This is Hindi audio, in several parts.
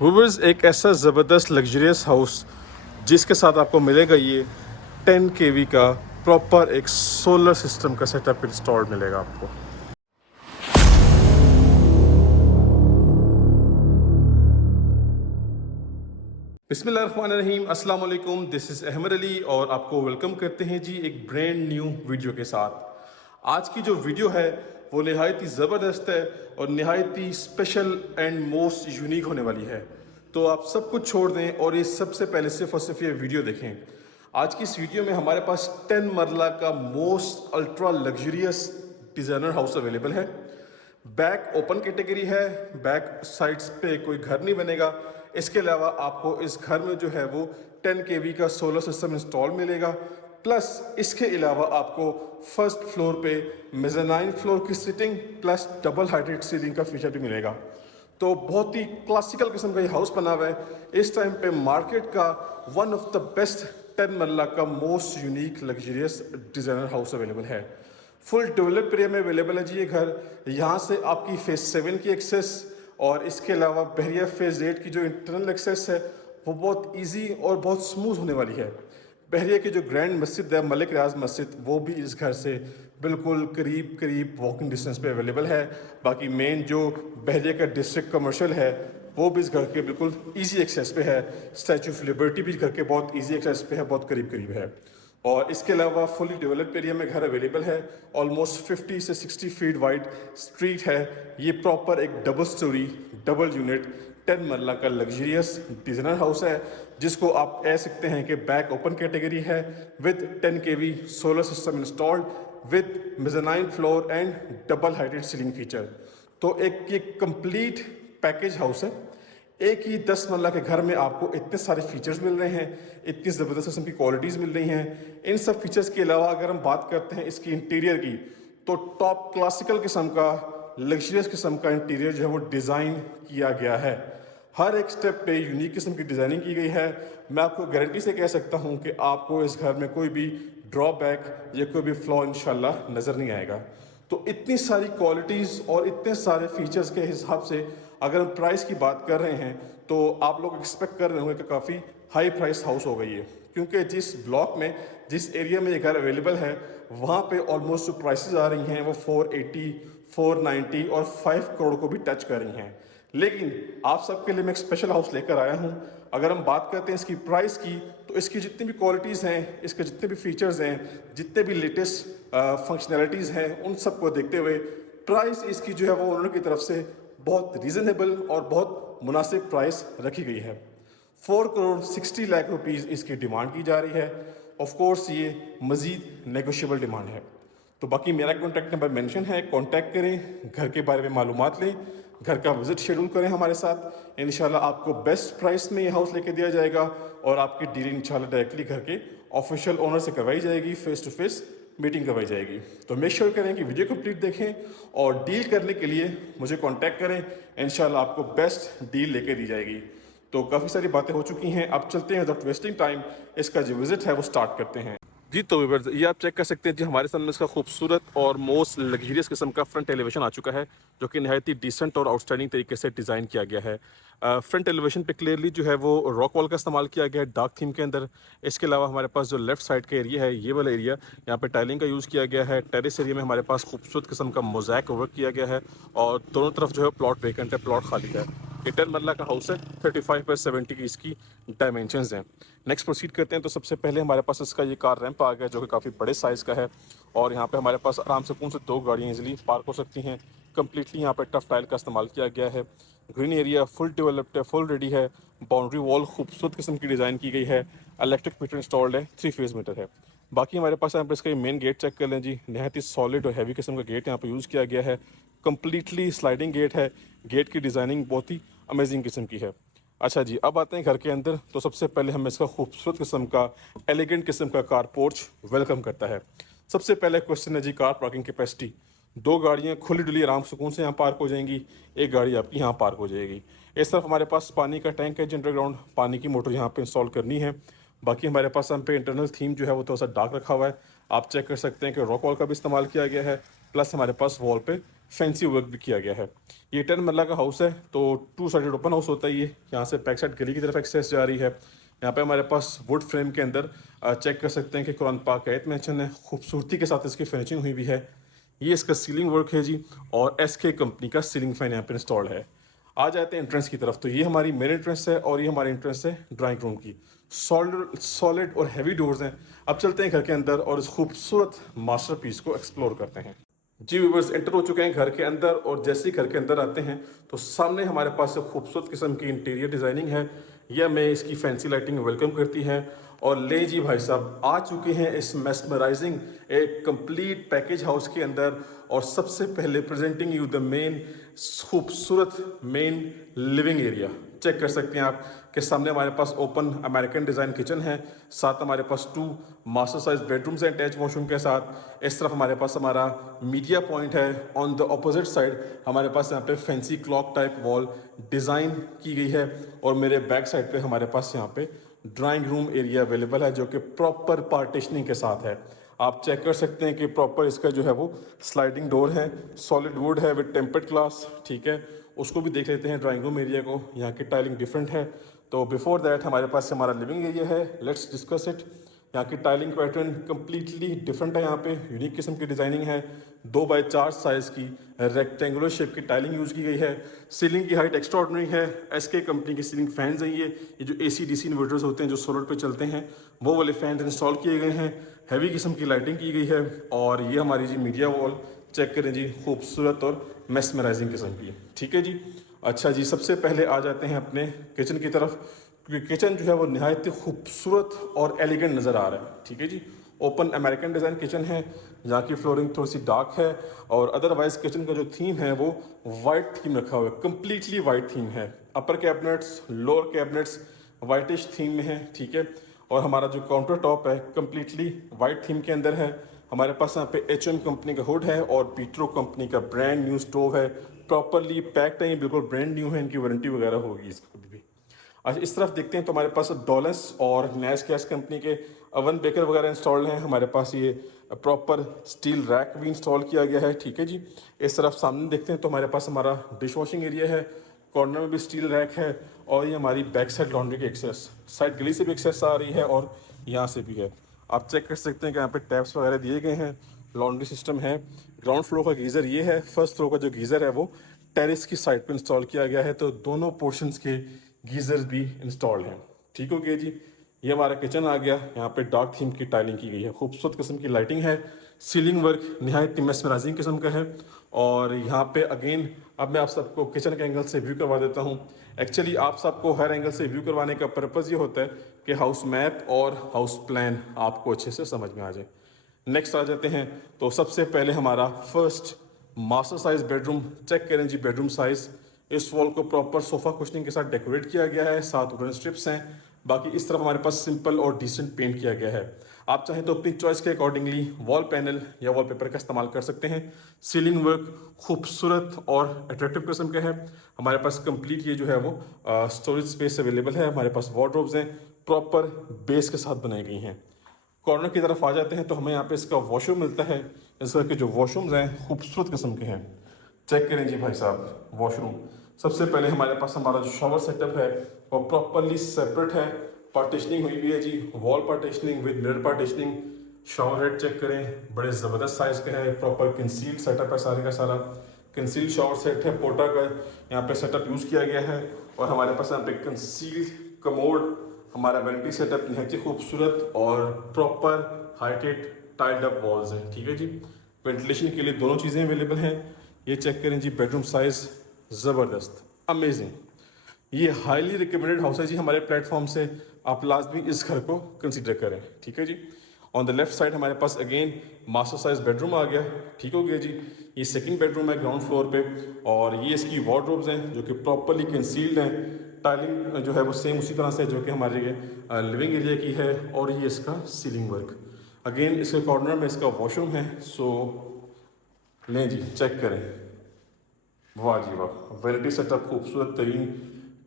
व्यूअर्स, एक ऐसा ज़बरदस्त लग्जरियस हाउस जिसके साथ आपको मिलेगा ये 10 केवी का प्रॉपर एक सोलर सिस्टम का सेटअप इंस्टॉल्ड मिलेगा आपको। बिस्मिल्लाहिर्रहमानिर्रहीम, अस्सलाम वालेकुम। दिस इज़ अहमद अली और आपको वेलकम करते हैं जी एक ब्रांड न्यू वीडियो के साथ। आज की जो वीडियो है वो नहायत ही ज़बरदस्त है और नहायत ही स्पेशल एंड मोस्ट यूनिक होने वाली है। तो आप सब कुछ छोड़ दें और ये सबसे पहले सिर्फ और सिर्फ ये वीडियो देखें। आज की इस वीडियो में हमारे पास 10 मरला का most ultra luxurious designer house available है। बैक ओपन कैटेगरी है, बैक साइड्स पे कोई घर नहीं बनेगा। इसके अलावा आपको इस घर में जो है वो 10 केवी का सोलर सिस्टम इंस्टॉल मिलेगा। प्लस इसके अलावा आपको फर्स्ट फ्लोर पे मेज़ानाइन फ्लोर की seating plus double heighted ceiling का फीचर भी मिलेगा। तो बहुत ही क्लासिकल किस्म का ये हाउस बना हुआ है। इस टाइम पे मार्केट का वन ऑफ द बेस्ट 10 मरला का most unique luxurious designer house available है। फुल डेवलप एरिया में अवेलेबल है जी ये घर। यहाँ से आपकी फेज 7 की एक्सेस और इसके अलावा बहरिया फेज 8 की जो इंटरनल एक्सेस है वो बहुत इजी और बहुत स्मूथ होने वाली है। बहरिया की जो ग्रैंड मस्जिद है मलिक रियाज मस्जिद, वो भी इस घर से बिल्कुल करीब करीब वॉकिंग डिस्टेंस पे अवेलेबल है। बाकी मेन जो बहरिया का डिस्ट्रिक्ट कमर्शियल है वो भी इस घर के बिल्कुल इजी एक्सेस पे है। स्टैचू ऑफ लिबर्टी भी घर के बहुत इजी एक्सेस पे है, बहुत करीब करीब है। और इसके अलावा फुली डेवलप एरिया में घर अवेलेबल है। ऑलमोस्ट 50 से 60 फीट वाइड स्ट्रीट है। ये प्रॉपर एक डबल स्टोरी डबल यूनिट 10 मरला का लग्जरियस डिज़ाइनर हाउस है, जिसको आप कह सकते हैं कि बैक ओपन कैटेगरी है with 10 KV solar system installed with mezzanine floor and double heighted ceiling feature. तो एक ये कंप्लीट पैकेज हाउस है। एक ही 10 मरला के घर में आपको इतने सारे फीचर्स मिल रहे हैं, इतनी ज़बरदस्त किस्म की क्वालिटीज़ मिल रही हैं। इन सब फीचर्स के अलावा अगर हम बात करते हैं इसकी इंटीरियर की, तो टॉप क्लासिकल किस्म का लग्जरियस किस्म का इंटीरियर जो है वो डिज़ाइन किया गया है। हर एक स्टेप पे यूनिक किस्म की डिज़ाइनिंग की गई है। मैं आपको गारंटी से कह सकता हूँ कि आपको इस घर में कोई भी ड्रॉबैक या कोई भी फ्लॉ इंशाल्लाह नज़र नहीं आएगा। तो इतनी सारी क्वालिटीज़ और इतने सारे फीचर्स के हिसाब से अगर हम प्राइस की बात कर रहे हैं तो आप लोग एक्सपेक्ट कर रहे होंगे कि काफ़ी हाई प्राइस हाउस हो गई है, क्योंकि जिस ब्लॉक में जिस एरिया में ये घर अवेलेबल है वहाँ पे ऑलमोस्ट जो प्राइसेस आ रही हैं वो 480, 490 और 5 करोड़ को भी टच कर रही हैं। लेकिन आप सबके लिए मैं एक स्पेशल हाउस लेकर आया हूँ। अगर हम बात करते हैं इसकी प्राइस की, तो इसकी जितनी भी क्वालिटीज़ हैं, इसके जितने भी फीचर्स हैं, जितने भी लेटेस्ट फंक्शनैलिटीज़ हैं, उन सब को देखते हुए प्राइस इसकी जो है वो उन्होंने की तरफ से बहुत रीज़नेबल और बहुत मुनासिब प्राइस रखी गई है। 4 करोड़ 60 लाख रुपीज़ इसकी डिमांड की जा रही है। ऑफ कोर्स ये मज़ीद नेगोशिएबल डिमांड है। तो बाकी मेरा कॉन्टैक्ट नंबर मेंशन है, कॉन्टैक्ट करें, घर के बारे में मालूमात लें, घर का विजिट शेड्यूल करें हमारे साथ। इंशाल्लाह आपको बेस्ट प्राइस में ये हाउस लेके दिया जाएगा और आपकी डीलिंग इंशाल्लाह डायरेक्टली घर के ऑफिशियल ओनर से करवाई जाएगी, फेस टू फेस मीटिंग करवाई जाएगी। तो मेक श्योर करें कि वीडियो कंप्लीट देखें और डील करने के लिए मुझे कॉन्टैक्ट करें। इंशाल्लाह आपको बेस्ट डील लेके दी जाएगी। तो काफ़ी सारी बातें हो चुकी हैं, अब चलते हैं विदाउट वेस्टिंग टाइम, इसका जो विजिट है वो स्टार्ट करते हैं जी। तो व्यूअर्स, ये आप चेक कर सकते हैं जी, हमारे सामने इसका खूबसूरत और मोस्ट लग्जरियस किस्म का फ्रंट एलिवेशन आ चुका है, जो कि नहायत ही डिसेंट और आउटस्टैंडिंग तरीके से डिज़ाइन किया गया है। फ्रंट एलिवेशन पे क्लियरली जो है वो रॉक वॉल का इस्तेमाल किया गया है डार्क थीम के अंदर। इसके अलावा हमारे पास जो लेफ्ट साइड का एरिया है, ये वाला एरिया, यहाँ पे टाइलिंग का यूज़ किया गया है। टेरेस एरिया में हमारे पास खूबसूरत किस्म का मोज़ैक वर्क किया गया है और दोनों तरफ जो है प्लॉट वेकेंट है, प्लॉट खाली है। ये 10 मरला का हाउस है, 35/70 की इसकी डायमेंशंस हैं। नेक्स्ट प्रोसीड करते हैं। तो सबसे पहले हमारे पास इसका ये कार रैंप आ गया, जो कि काफ़ी बड़े साइज़ का है और यहाँ पे हमारे पास आराम से कौन से 2 गाड़ियाँ इजीली पार्क हो सकती हैं। कम्प्लीटली यहाँ पे टफ टाइल का इस्तेमाल किया गया है। ग्रीन एरिया फुल डेवलप्ड है, फुल रेडी है। बाउंड्री वॉल खूबसूरत किस्म की डिज़ाइन की गई है। इलेक्ट्रिक मीटर इंस्टॉल्ड है, 3 फेज़ मीटर है। बाकी हमारे पास यहाँ पर इसका मेन गेट चेक कर लें जी, नहायत ही सॉलिड और हैवी किस्म का गेट यहाँ पर यूज़ किया गया है। कम्प्लीटली स्लाइडिंग गेट है। गेट की डिज़ाइनिंग बहुत ही अमेजिंग किस्म की है। अच्छा जी, अब आते हैं घर के अंदर। तो सबसे पहले हमें इसका खूबसूरत किस्म का एलिगेंट किस्म का कार पोर्च वेलकम करता है। सबसे पहले क्वेश्चन है जी कार पार्किंग कैपेसिटी। 2 गाड़ियाँ खुली डुली आराम सुकून से यहाँ पार्क हो जाएंगी, एक गाड़ी आपकी यहाँ पार्क हो जाएगी। इस तरफ हमारे पास पानी का टैंक है, अंडरग्राउंड पानी की मोटर यहाँ पे इंस्टॉल करनी है। बाकी हमारे पास यहाँ पे इंटरनल थीम जो है वो थोड़ा सा डार्क रखा हुआ है। आप चेक कर सकते हैं कि रॉक वॉल का भी इस्तेमाल किया गया है, प्लस हमारे पास वॉल पे फैंसी वर्क भी किया गया है। ये 10 मरला का हाउस है, तो 2 साइडेड ओपन हाउस होता है ये। यहाँ से बैक साइड गली की तरफ एक्सेस जा रही है। यहाँ पे हमारे पास वुड फ्रेम के अंदर चेक कर सकते हैं कि कुरान पाक आयत मेंशन है, खूबसूरती के साथ इसकी फिनिशिंग हुई हुई है। ये इसका सीलिंग वर्क है जी, और एसके कंपनी का सीलिंग फैन यहाँ पर इंस्टॉल्ड है। आ जाते हैं एंट्रेंस की तरफ, तो ये हमारी मेन एंट्रेंस है और ये हमारी एंट्रेंस है ड्राइंग रूम की। सॉलिड और हैवी डोर्स हैं। अब चलते हैं घर के अंदर और इस खूबसूरत मास्टरपीस को एक्सप्लोर करते हैं। जी व्यूवर्स, एंटर हो चुके हैं घर के अंदर, और जैसे ही घर के अंदर आते हैं तो सामने हमारे पास एक खूबसूरत किस्म की इंटीरियर डिज़ाइनिंग है। यह हमें इसकी फैंसी लाइटिंग वेलकम करती है। और ले जी भाई साहब, आ चुके हैं इस मेस्मराइजिंग एक कंप्लीट पैकेज हाउस के अंदर। और सबसे पहले प्रेजेंटिंग यू द मेन खूबसूरत मेन लिविंग एरिया। चेक कर सकते हैं आप कि सामने हमारे पास ओपन अमेरिकन डिज़ाइन किचन है, साथ हमारे पास 2 मास्टर साइज बेडरूम्स हैं अटैच वॉशरूम के साथ। इस तरफ हमारे पास हमारा मीडिया पॉइंट है। ऑन द अपोजिट साइड हमारे पास यहाँ पे fancy clock type wall design की गई है। और मेरे बैक साइड पे हमारे पास यहाँ पे ड्राइंग रूम एरिया अवेलेबल है, जो कि प्रॉपर पार्टीशनिंग के साथ है। आप चेक कर सकते हैं कि प्रॉपर इसका जो है वो स्लाइडिंग डोर है, सॉलिड वुड है विद टेम्पर्ड ग्लास, ठीक है। उसको भी देख लेते हैं ड्राइंग रूम एरिया को। यहाँ की टाइलिंग डिफरेंट है। तो बिफोर दैट हमारे पास हमारा लिविंग एरिया है, लेट्स डिस्कस इट। यहाँ की टाइलिंग पैटर्न कम्प्लीटली डिफरेंट है। यहाँ पे यूनिक किस्म की डिज़ाइनिंग है। 2x4 साइज़ की रेक्टेंगुलर शेप की टाइलिंग यूज़ की गई है। सीलिंग की हाइट एक्स्ट्रा ऑर्डिनरी है। एसके कंपनी की सीलिंग फैंस हैं ये जो AC DC इन्वर्टर्स होते हैं जो सोलर पे चलते हैं, वो वाले फैंस इंस्टॉल किए गए हैं। हैवी किस्म की लाइटिंग की गई है। और ये हमारी जी मीडिया वॉल चेक करें जी, खूबसूरत और मेस्मराइजिंग किस्म की, ठीक है जी। अच्छा जी, सबसे पहले आ जाते हैं अपने किचन की तरफ, क्योंकि किचन जो है वो नहायत ही खूबसूरत और एलिगेंट नज़र आ रहा है, ठीक है जी। ओपन अमेरिकन डिज़ाइन किचन है, जहाँ की फ्लोरिंग थोड़ी सी डार्क है। और अदरवाइज किचन का जो थीम है वो वाइट थीम रखा हुआ है, कम्प्लीटली वाइट थीम है। Upper cabinets, lower cabinets whitish theme में है, ठीक है। और हमारा जो काउंटर टॉप है कम्प्लीटली वाइट थीम के अंदर है। हमारे पास यहाँ पे HM कंपनी का हुड है और पीट्रो कंपनी का ब्रांड न्यू स्टोव है। प्रॉपरली पैक्ड है, ये बिल्कुल ब्रांड न्यू है, इनकी वारंटी वगैरह होगी इसकी कभी भी। अच्छा, इस तरफ देखते हैं तो हमारे पास डॉलस और नैश गैस कंपनी के अवन बेकर वगैरह इंस्टॉल्ड हैं। हमारे पास ये प्रॉपर स्टील रैक भी इंस्टॉल किया गया है, ठीक है जी। इस तरफ सामने देखते हैं तो हमारे पास हमारा डिश वॉशिंग एरिया है। कॉर्नर में भी स्टील रैक है। और ये हमारी बैक साइड लॉन्ड्री की एक्सेस, साइड गली से भी एक्सेस आ रही है और यहाँ से भी है। आप चेक कर सकते हैं कि यहाँ पे टैप्स वगैरह दिए गए हैं, लॉन्ड्री सिस्टम है। ग्राउंड फ्लोर का गीज़र ये है। फर्स्ट फ्लोर का जो गीज़र है वो टेरेस की साइड पे इंस्टॉल किया गया है, तो दोनों पोर्शंस के गीज़र्स भी इंस्टॉल्ड हैं, ठीक हो गया जी। ये हमारा किचन आ गया। यहाँ पे डार्क थीम की टाइलिंग की गई है, खूबसूरत किस्म की लाइटिंग है। सीलिंग वर्क नहायत मेस्मराइजिंग किस्म का है। और यहाँ पे अगेन अब मैं आप सबको किचन के एंगल से व्यू करवा देता हूँ। एक्चुअली आप सबको हर एंगल से व्यू करवाने का पर्पज़ ये होता है कि हाउस मैप और हाउस प्लान आपको अच्छे से समझ में आ जाए। नेक्स्ट आ जाते हैं तो सबसे पहले हमारा first master size bedroom check करें जी। बेडरूम साइज, इस वॉल को प्रॉपर सोफा कुशनिंग के साथ डेकोरेट किया गया है, 7 वुडन स्ट्रिप्स हैं। बाकी इस तरफ हमारे पास सिंपल और डिसेंट पेंट किया गया है। आप चाहें तो अपनी चॉइस के अकॉर्डिंगली वॉल पैनल या वॉलपेपर का इस्तेमाल कर सकते हैं। सीलिंग वर्क खूबसूरत और अट्रैक्टिव किस्म का है। हमारे पास कंप्लीट ये जो है वो स्टोरेज स्पेस अवेलेबल है। हमारे पास वार्डरोब्स हैं, प्रॉपर बेस के साथ बनाई गई हैं। कॉर्नर की तरफ आ जाते हैं तो हमें यहाँ पे इसका वॉशरूम मिलता है। इस तरह के जो वॉशरूम्स हैं खूबसूरत किस्म के हैं। चेक करें जी भाई साहब वॉशरूम। सबसे पहले हमारे पास हमारा जो शॉवर सेटअप है वो प्रॉपरली सेपरेट है, पार्टीशनिंग हुई हुई है जी, wall partitioning with mirror partitioning. Shower head check करें, बड़े ज़बरदस्त साइज़ का है, प्रॉपर कंसील्ड सेटअप है, सारे का सारा कंसील्ड शॉवर सेट है। पोटा का यहाँ पे सेटअप यूज़ किया गया है। और हमारे पास यहाँ पे कंसील्ड कमोड, हमारा वैनिटी सेटअप नहायत ही खूबसूरत और proper heighted tiled up walls हैं, ठीक है जी। वेंटिलेशन के लिए दोनों चीज़ें अवेलेबल हैं। ये चेक करें जी, बेडरूम साइज़ ज़बरदस्त, अमेजिंग। ये हाईली रिकमेंडेड हाउस है जी हमारे प्लेटफॉर्म से। आप लाजमी इस घर को कंसीडर करें, ठीक है जी। ऑन द लेफ्ट साइड हमारे पास अगेन मास्टर साइज बेडरूम आ गया, ठीक हो गया जी। ये सेकंड बेडरूम है ग्राउंड फ्लोर पे। और ये इसकी वार्डरोब्स हैं जो कि प्रॉपरली कंसील्ड हैं। टाइलिंग जो है वो सेम उसी तरह से जो कि हमारे लिविंग एरिया की है। और ये इसका सीलिंग वर्क, अगेन इसके कॉर्नर में इसका वॉशरूम है। सो लें जी, चेक करें, वाह जी वाह, वैनिटी सेटअप खूबसूरत तरीन,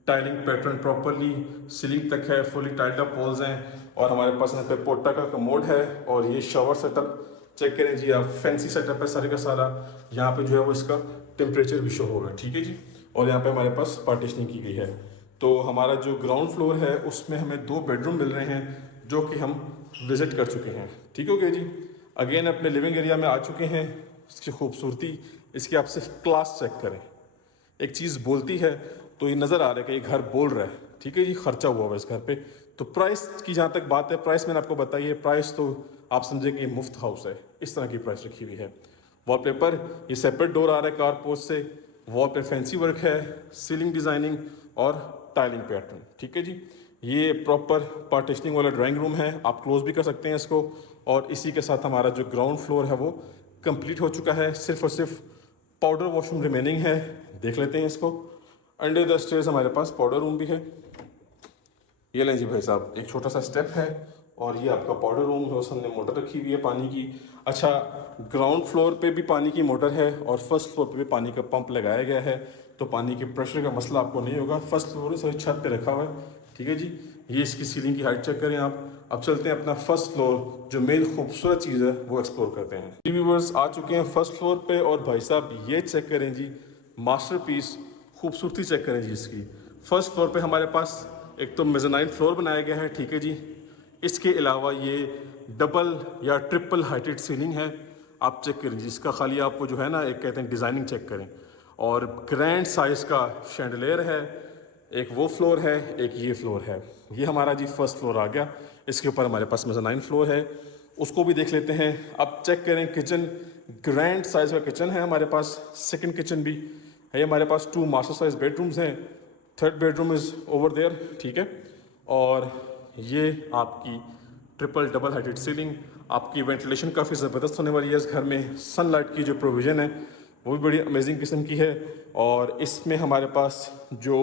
टाइलिंग पैटर्न प्रॉपरली सीलिंग तक है, फुली टाइल्ड अप वॉल्स हैं। और हमारे पास यहाँ पे पोटा का कमोड है। और ये शॉवर सेटअप चेक करें जी आप, फैंसी सेटअप है सारे का सारा। यहाँ पे जो है वो इसका टेम्परेचर भी शो होगा, ठीक है जी। और यहाँ पे हमारे पास पार्टीशनिंग की गई है। तो हमारा जो ग्राउंड फ्लोर है उसमें हमें 2 बेडरूम मिल रहे हैं जो कि हम विजिट कर चुके हैं, ठीक हो गया जी। अगेन अपने लिविंग एरिया में आ चुके हैं। इसकी खूबसूरती, इसकी आप सिर्फ क्लास चेक करें। एक चीज़ बोलती है तो ये नज़र आ रहा है कि ये घर बोल रहा है, ठीक है जी। खर्चा हुआ है इस घर पे। तो प्राइस की जहाँ तक बात है, प्राइस मैंने आपको बताई है। प्राइस तो आप समझे कि ये मुफ्त हाउस है, इस तरह की प्राइस रखी हुई है। वॉलपेपर, ये सेपरेट डोर आ रहा है कार पोस्ट से। वॉल पे फैंसी वर्क है, सीलिंग डिज़ाइनिंग और टाइलिंग पैटर्न, ठीक है जी। ये प्रॉपर पार्टीशनिंग वाला ड्राइंग रूम है, आप क्लोज भी कर सकते हैं इसको। और इसी के साथ हमारा जो ग्राउंड फ्लोर है वो कंप्लीट हो चुका है। सिर्फ और सिर्फ पाउडर वॉशरूम रिमेनिंग है, देख लेते हैं इसको। अंडर द स्टेयर्स हमारे पास पाउडर रूम भी है। ये लें जी भाई साहब, एक छोटा सा स्टेप है और ये आपका पाउडर रूम है। उसमें मोटर रखी हुई है पानी की। अच्छा, ग्राउंड फ्लोर पे भी पानी की मोटर है और फर्स्ट फ्लोर पे भी पानी का पंप लगाया गया है, तो पानी के प्रेशर का मसला आपको नहीं होगा। फर्स्ट फ्लोर से छत पे रखा हुआ है, ठीक है जी। ये इसकी सीलिंग की हाइट चेक करें आप। अब चलते हैं अपना फर्स्ट फ्लोर, जो मेन खूबसूरत चीज़ है वो एक्सप्लोर करते हैं। व्यूअर्स आ चुके हैं फर्स्ट फ्लोर पे और भाई साहब ये चेक करें जी, मास्टरपीस, खूबसूरती चेक करें जी इसकी। फर्स्ट फ्लोर पे हमारे पास एक तो मेज़नाइन फ्लोर बनाया गया है, ठीक है जी। इसके अलावा ये डबल या ट्रिपल हाइटेड सीलिंग है, आप चेक करें जी इसका। खाली आपको जो है ना, एक कहते हैं डिज़ाइनिंग चेक करें। और ग्रैंड साइज़ का शैंडलियर है। एक वो फ्लोर है, एक ये फ्लोर है। ये हमारा जी फर्स्ट फ्लोर आ गया। इसके ऊपर हमारे पास मेज़नाइन फ्लोर है, उसको भी देख लेते हैं। अब चेक करें किचन, ग्रैंड साइज़ का किचन है हमारे पास। सेकंड किचन भी है हमारे पास। 2 मास्टर साइज बेडरूम्स हैं, third bedroom is over there, ठीक है। और ये आपकी ट्रिपल डबल हाइटेड सीलिंग, आपकी वेंटिलेशन काफ़ी ज़बरदस्त होने वाली है इस घर में। सनलाइट की जो प्रोविज़न है वो भी बड़ी अमेजिंग किस्म की है। और इसमें हमारे पास जो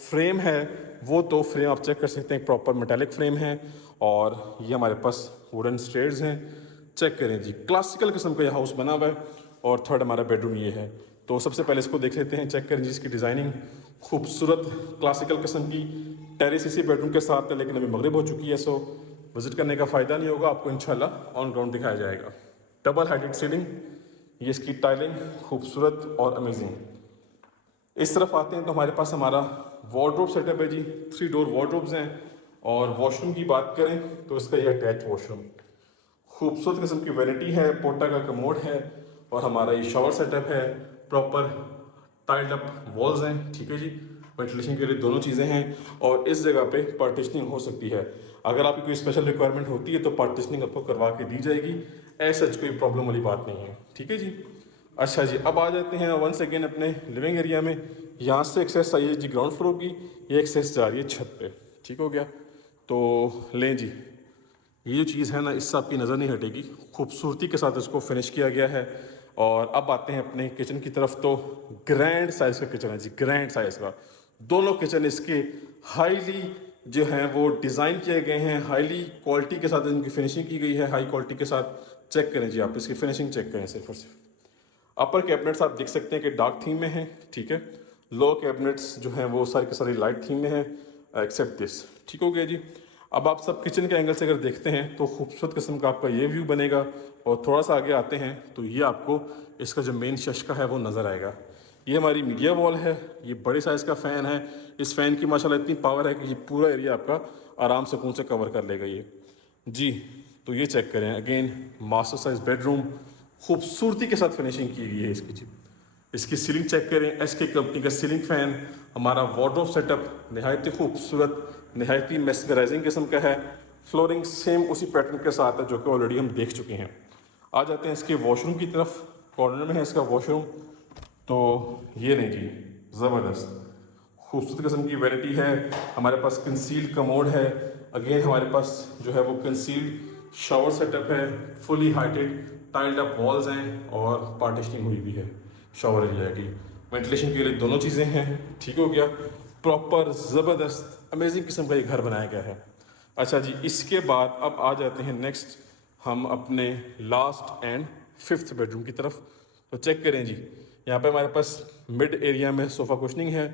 फ्रेम है वो तो फ्रेम आप चेक कर सकते हैं, प्रॉपर मेटालिक फ्रेम है। और ये हमारे पास वुडन स्टेयर्स हैं, चेक करें जी। क्लासिकल किस्म का ये हाउस बना हुआ है। और थर्ड हमारा बेडरूम ये है। तो सबसे पहले इसको देख लेते हैं, चेक करें जी इसकी डिज़ाइनिंग, खूबसूरत क्लासिकल किस्म की। टेरेस इसी बेडरूम के साथ है, लेकिन अभी मगरिब हो चुकी है, सो विजिट करने का फ़ायदा नहीं होगा, आपको इंशाल्लाह ऑन ग्राउंड दिखाया जाएगा। डबल हाइटेड सीलिंग, ये इसकी टाइलिंग खूबसूरत और अमेजिंग। इस तरफ आते हैं तो हमारे पास हमारा वार्डरोब सेटअप है जी। 3 डोर वार्डरोब्स हैं। और वॉशरूम की बात करें तो इसका यह अटैच वॉशरूम, खूबसूरत किस्म की वैनिटी है, पोटा का कमोड है। और हमारा ये शावर सेटअप है, प्रॉपर टाइल्ड अप वॉल्स हैं, ठीक है जी। वेंटिलेशन के लिए दोनों चीज़ें हैं। और इस जगह पे पार्टीशनिंग हो सकती है। अगर आपकी कोई स्पेशल रिक्वायरमेंट होती है तो पार्टीशनिंग आपको करवा के दी जाएगी, ऐसा कोई प्रॉब्लम वाली बात नहीं है, ठीक है जी। अच्छा जी, अब आ जाते हैं वंस अगेन अपने लिविंग एरिया में। यहाँ से एक्सेस आई है जी ग्राउंड फ्लोर की, ये एक्सेस जा रही है छत पे, ठीक हो गया। तो लें जी, ये जो चीज़ है ना, इससे आपकी नज़र नहीं हटेगी, खूबसूरती के साथ इसको फिनिश किया गया है। और अब आते हैं अपने किचन की तरफ। तो ग्रैंड साइज़ का किचन है जी, ग्रैंड साइज़ का। दोनों किचन इसके हाईली जो हैं वो डिज़ाइन किए गए हैं, हाईली क्वालिटी के साथ इनकी फिनिशिंग की गई है, हाई क्वालिटी के साथ। चेक करें जी आप, इसकी फिनिशिंग चेक करें सिर्फ और सिर्फ। अपर कैबिनेट्स आप देख सकते हैं कि डार्क थीम में है, ठीक है। लो कैबिनेट्स जो हैं वो सारी के सारी लाइट थीम में है, एक्सेप्ट दिस, ठीक हो गया जी। अब आप सब किचन के एंगल से अगर देखते हैं तो खूबसूरत किस्म का आपका ये व्यू बनेगा। और थोड़ा सा आगे आते हैं तो ये आपको इसका जो मेन शशका है वो नज़र आएगा। ये हमारी मीडिया वॉल है, ये बड़े साइज़ का फ़ैन है। इस फ़ैन की माशाल्लाह इतनी पावर है कि ये पूरा एरिया आपका आराम सुकून से कवर कर लेगा ये जी। तो ये चेक करें, अगेन मास्टर साइज बेडरूम, खूबसूरती के साथ फिनिशिंग की गई है इसकी जी। इसकी सीलिंग चेक करें, एसके कंपनी का सीलिंग फ़ैन। हमारा वार्डरोब सेटअप नहायत ही खूबसूरत, नहायत ही मेस्मराइजिंग किस्म का है। फ्लोरिंग सेम उसी पैटर्न के साथ है जो कि ऑलरेडी हम देख चुके हैं। आ जाते हैं इसके वॉशरूम की तरफ, कॉर्नर में है इसका वॉशरूम। तो ये नहीं जी, ज़बरदस्त खूबसूरत किस्म की वैनिटी है। हमारे पास कंसील्ड कमोड है। अगेन हमारे पास जो है वो कंसील्ड शावर सेटअप है, fully heighted tiled up walls हैं और पार्टीशनिंग हुई भी है शावर एरिया की। वेंटिलेशन के लिए दोनों चीज़ें हैं, ठीक हो गया। प्रॉपर ज़बरदस्त अमेजिंग किस्म का ये घर बनाया गया है। अच्छा जी, इसके बाद अब आ जाते हैं नेक्स्ट हम अपने लास्ट एंड 5th बेडरूम की तरफ। तो चेक करें जी, यहाँ पे हमारे पास मिड एरिया में सोफ़ा कुशनिंग है,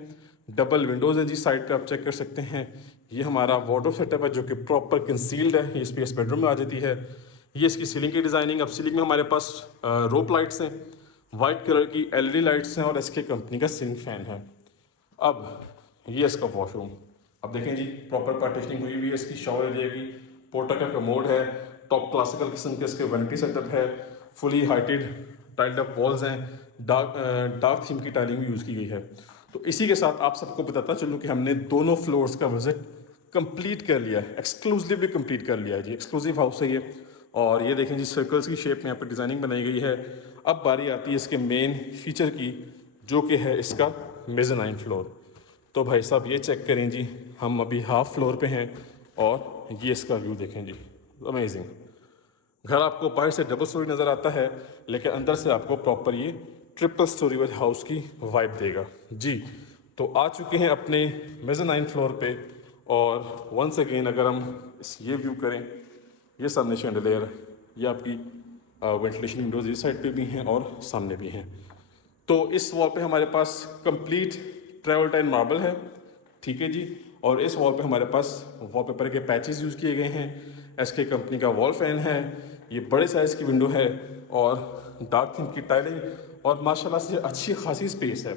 डबल विंडोज़ है जी, साइड पे आप चेक कर सकते हैं। ये हमारा वार्डरोब सेटअप है जो कि प्रॉपर कंसील्ड है, ये स्पेस बेडरूम में आ जाती है। ये इसकी सीलिंग की डिज़ाइनिंग। अब सीलिंग में हमारे पास रोप लाइट्स हैं, वाइट कलर की एलईडी लाइट्स हैं और एसके कंपनी का सीलिंग फैन है। अब ये इसका वॉशरूम, अब देखें जी प्रॉपर पार्टीशनिंग हुई हुई है इसकी शावर एरिया की, पोर्टा का कमोड है, टॉप क्लासिकल किस्म के इसके वैनिटी सेटअप है, fully heighted tiled up walls हैं, डार्क थीम की टाइलिंग भी यूज़ की गई है। तो इसी के साथ आप सबको बताता चलूँ कि हमने दोनों फ्लोर्स का विजिट कंप्लीट कर लिया है, एक्सक्लूसिवली कंप्लीट कर लिया है जी। एक्सक्लूसिव हाउस है ये, और ये देखें जी सर्कल्स की शेप में यहाँ पर डिज़ाइनिंग बनाई गई है। अब बारी आती है इसके मेन फीचर की, जो कि है इसका मेज़नाइन फ्लोर। तो भाई साहब ये चेक करें जी, हम अभी हाफ फ्लोर पे हैं और ये इसका व्यू देखें जी, अमेजिंग। घर आपको बाहर से डबल स्टोरी नज़र आता है, लेकिन अंदर से आपको प्रॉपर ये ट्रिपल स्टोरी वाले हाउस की वाइब देगा जी। तो आ चुके हैं अपने मेज़नाइन फ्लोर पे, और वंस अगेन अगर हम ये व्यू करें, ये सामने शैंडलियर, ये आपकी वेंटिलेशन विंडोज़ इस साइड पे भी हैं और सामने भी हैं। तो इस वॉल पे हमारे पास कंप्लीट ट्रेवल्टाइन मार्बल है, ठीक है जी। और इस वॉल पे हमारे पास वॉलपेपर के पैचेस यूज़ किए गए हैं, एसके कंपनी का वॉल फैन है, ये बड़े साइज़ की विंडो है और डार्क थीम की टाइलिंग, और माशाल्लाह से अच्छी खासी स्पेस है।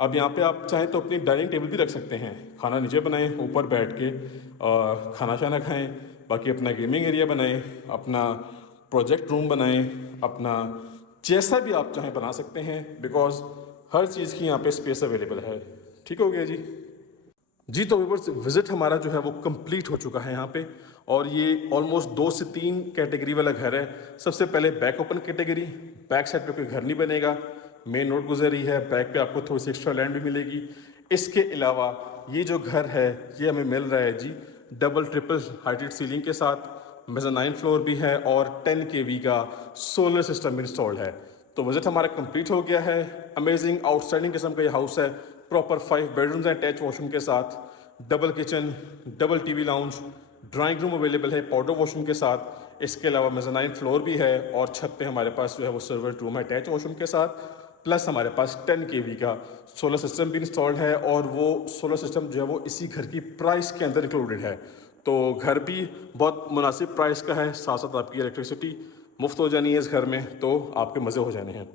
अब यहाँ पे आप चाहें तो अपनी डाइनिंग टेबल भी रख सकते हैं, खाना नीचे बनाएं, ऊपर बैठ के खाना शाना खाएं, बाकी अपना गेमिंग एरिया बनाएं, अपना प्रोजेक्ट रूम बनाएं, अपना जैसा भी आप चाहें बना सकते हैं, बिकॉज हर चीज़ की यहाँ पे स्पेस अवेलेबल है। ठीक हो गया जी। जी तो व्यूअर्स, विजिट हमारा जो है वो कंप्लीट हो चुका है यहाँ पे, और ये ऑलमोस्ट 2 से 3 कैटेगरी वाला घर है। सबसे पहले back open category, back side पे कोई घर नहीं बनेगा, मेन रोड गुजर रही है, बैक पे आपको थोड़ी सी एक्स्ट्रा लैंड भी मिलेगी। इसके अलावा ये जो घर है ये हमें मिल रहा है जी डबल ट्रिपल हाइटेड सीलिंग के साथ, मेज़नाइन फ्लोर भी है और 10 kV का सोलर सिस्टम इंस्टॉल्ड है। तो विजिट हमारा कंप्लीट हो गया है। अमेजिंग आउटस्टैंडिंग किस्म का ये हाउस है, प्रॉपर 5 बेडरूम्स हैं अटैच वॉशरूम के साथ, double kitchen, double TV lounge, drawing room available है पाउडर वॉशरूम के साथ। इसके अलावा मेज़नाइन फ्लोर भी है, और छत पे हमारे पास जो है वो सर्वेंट रूम है अटैच वॉशरूम के साथ, प्लस हमारे पास 10 kV का सोलर सिस्टम भी इंस्टॉल्ड है, और वो सोलर सिस्टम जो है वो इसी घर की प्राइस के अंदर इंक्लूडेड है। तो घर भी बहुत मुनासिब प्राइस का है, साथ साथ आपकी इलेक्ट्रिसिटी मुफ्त हो जानी है इस घर में, तो आपके मज़े हो जाने हैं।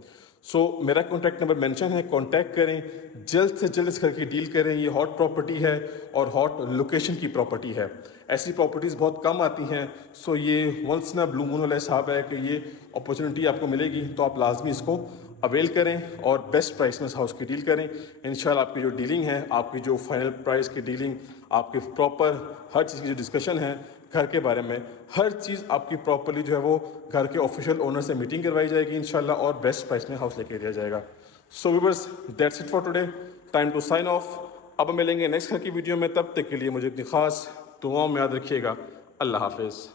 सो मेरा कॉन्टैक्ट नंबर मेंशन है, कॉन्टैक्ट करें, जल्द से जल्द इस घर की डील करें। ये हॉट प्रॉपर्टी है और हॉट लोकेशन की प्रॉपर्टी है, ऐसी प्रॉपर्टीज़ बहुत कम आती हैं। सो ये once in a blue moon वाला हिसाब है कि ये अपॉर्चुनिटी आपको मिलेगी, तो आप लाजमी इसको अवेल करें और बेस्ट प्राइस में इस हाउस की डील करें। इंशाल्लाह आपकी जो डीलिंग है, आपकी जो फाइनल प्राइस की डीलिंग, आपकी प्रॉपर हर चीज़ की जो डिस्कशन है घर के बारे में, हर चीज़ आपकी प्रॉपर्ली जो है वो घर के ऑफिशियल ओनर से मीटिंग करवाई जाएगी इंशाल्लाह, और बेस्ट प्राइस में हाउस लेके दिया जाएगा। So viewers, that's it for today, time to sign off. अब मिलेंगे नेक्स्ट घर की वीडियो में, तब तक के लिए मुझे इतनी खास दुआओं में याद रखिएगा। अल्लाह हाफिज़।